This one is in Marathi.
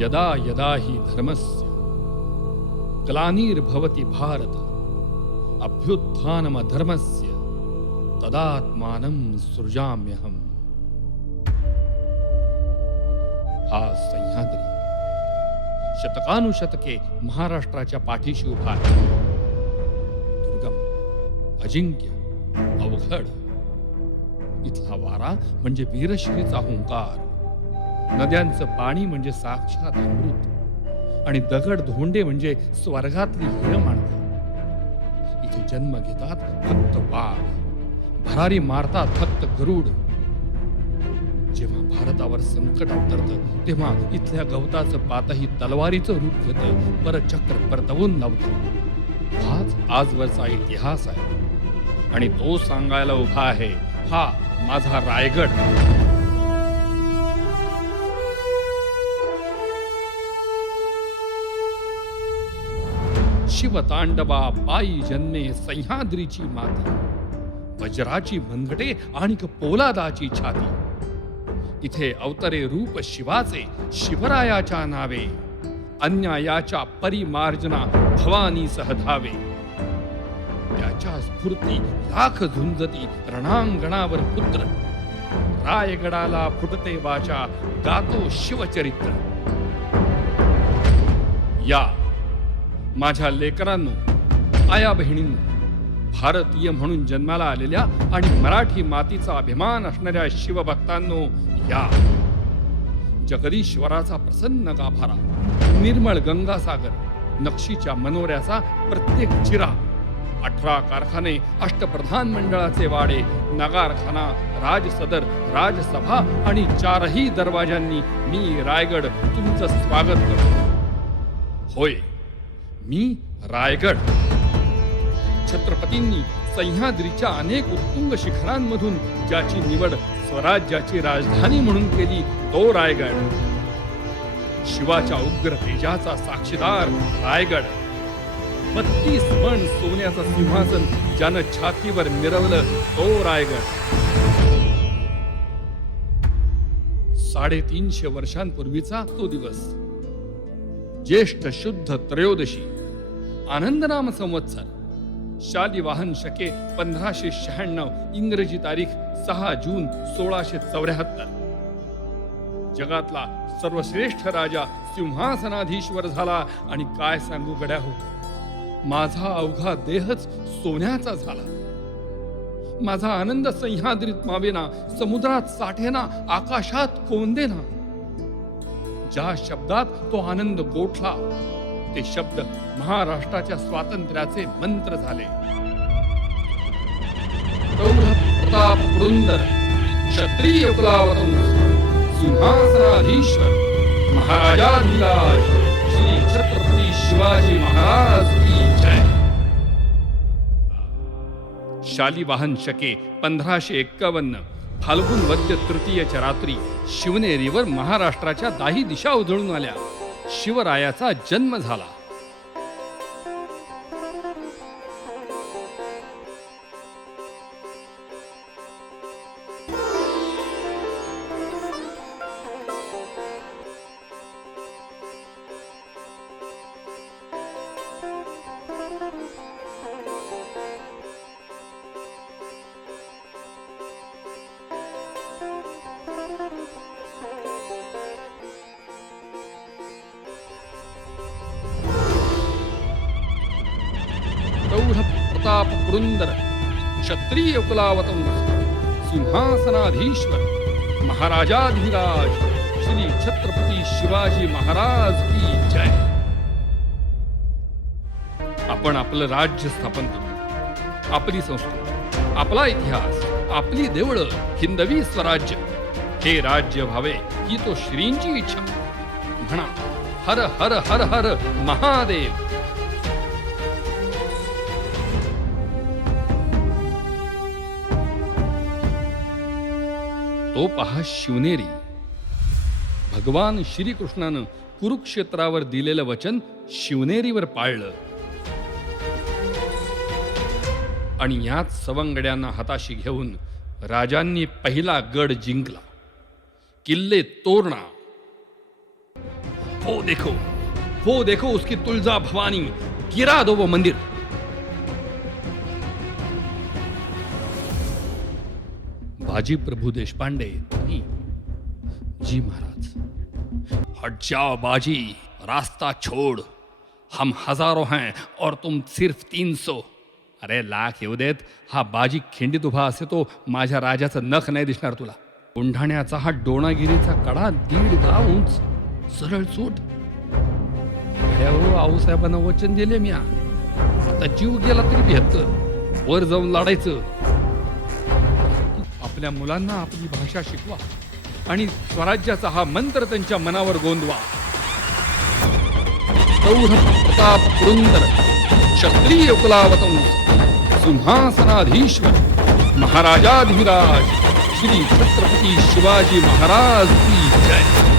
यदा यदा हि धर्मस्य ग्लानिर्भवति भारत अभ्युत्थानमधर्मस्य तदात्मानं सृजाम्यहम्। हा सह्याद्री। शतकानुशतके महाराष्ट्राच्या पाठीशी उभा आहे. दुर्गम अजिंक्य अवघड. इथला वारा म्हणजे वीरश्रीचा हुंकार. नद्यांचं पाणी म्हणजे साक्षात अमृत आणि दगड धोंडे म्हणजे स्वर्गातली हिरं इथे जन्म घेतात फक्त वाघ. भरारी मारतात फक्त गरुड. जेव्हा भारतावर संकट अवतरतं तेव्हा इथल्या गवताचं पातही तलवारीचं रूप घेतं परत चक्र परतवून लावतं. हाच आजवरचा इतिहास आहे. आणि तो सांगायला उभा आहे हा माझा रायगड. शिवतांडवा पायी जन्मे सह्याद्रीची माती. वज्राची मनगटे आणि पोलादाची छाती. इथे अवतरे रूप शिवाचे शिवरायाच्या नावे. अन्यायाच्या परिमार्जना भवानी धावे त्याच्या स्फूर्ती लाख झुंजती रणांगणावर पुत्र. रायगडाला फुटते वाचा गातो शिवचरित्र. या माझ्या लेकरांनो आया बहिणींनो भारतीय म्हणून जन्माला आलेल्या आणि मराठी मातीचा अभिमान असणाऱ्या शिवभक्तांनो या. जगदीश्वराचा प्रसन्न गाभारा निर्मळ गंगासागर नक्षीच्या मनोऱ्याचा प्रत्येक चिरा. अठरा कारखाने अष्टप्रधान मंडळाचे वाडे नगारखाना राजसदर राजसभा आणि चारही दरवाजांनी मी रायगड तुमचं स्वागत करतो. होय. मी रायगड. छत्रपतींनी सह्याद्रीच्या अनेक उत्तुंग शिखरांमधून ज्याची निवड स्वराज्याची राजधानी म्हणून केली तो रायगड. शिवाच्या उग्र तेजाचा साक्षीदार रायगड. बत्तीस मण सोन्याचं सिंहासन ज्यानं छातीवर मिरवलं तो रायगड. साडेतीनशे वर्षांपूर्वीचा तो दिवस. ज्येष्ठ शुद्ध त्रयोदशी आनंदनाम संवत्सर शालिवाहन शके पंधराशे शहाण्णव इंग्रजी तारीख सहा जून सोळाशे चौऱ्याहत्तर. जगातला सर्वश्रेष्ठ राजा सिंहासनाधीश्वर झाला आणि काय सांगू गड्या हो माझा अवघा देहच सोन्याचा झाला. माझा आनंद सह्याद्रीत मावेना समुद्रात साठेना आकाशात कोंदेना. ज्या शब्दात तो आनंद गोठला ते शब्द महाराष्ट्राच्या स्वातंत्र्याचे मंत्र झाले. प्रताप पुरंदर क्षत्रिय कुलावतंस सिंहासनाधीश्वर महाराजाधिराज श्री छत्रपती शिवाजी महाराज की जय. शालिवाहन शके पंधराशे एक्कावन्न फाल्गुन वद्य तृतीयच्या रात्री शिवनेरीवर महाराष्ट्राच्या दाही दिशा उधळून आल्या. शिवरायाचा जन्म झाला. प्रताप पुरंदर क्षत्रिय कुलावतम सिंहासनाधीश्वर महाराजाधिराज श्री छत्रपती शिवाजी महाराज की जय। आपण आपलं राज्य स्थापन करू आपली संस्कृती आपला इतिहास आपली देवळं हिंदवी स्वराज्य हे राज्य व्हावे ही तो श्रींची इच्छा. म्हणा हर हर हर हर महादेव तो पहा शिवनेरी. भगवान श्रीकृष्णानं कुरुक्षेत्रावर दिलेलं वचन शिवनेरीवर पाळलं. आणि याच सवंगड्यांना हाताशी घेऊन राजांनी पहिला गड जिंकला. किल्ले तोरणा. हो देखो हो देखो उसकी तुलजा भवानी गिरा दो वो मंदिर. बाजी प्रभू देशपांडे मी. जी महाराज. हट जाओ बाजी रास्ता छोड़ हम हजारों हैं और तुम सिर्फ तीन सौ. अरे लाख येऊ देत हा बाजी खिंडीत उभा असे तो माझ्या राजाचं नख नाही दिसणार तुला. कोंढाण्याचा हा डोणागिरीचा कडा दीड गाव उंच. सरळ सूट हो, आऊसाहेबांना वचन दिले मी आता जीव गेला तरी बेहत्तर वर जाऊन लढायचं. आपल्या मुलांना आपली भाषा शिकवा आणि स्वराज्याचा हा मंत्र त्यांच्या मनावर गोंदवा. प्रताप पुरंदर क्षत्रिय कुलावतंस सिंहासनाधीश्वर महाराजाधिराज श्री छत्रपती शिवाजी महाराज की जय.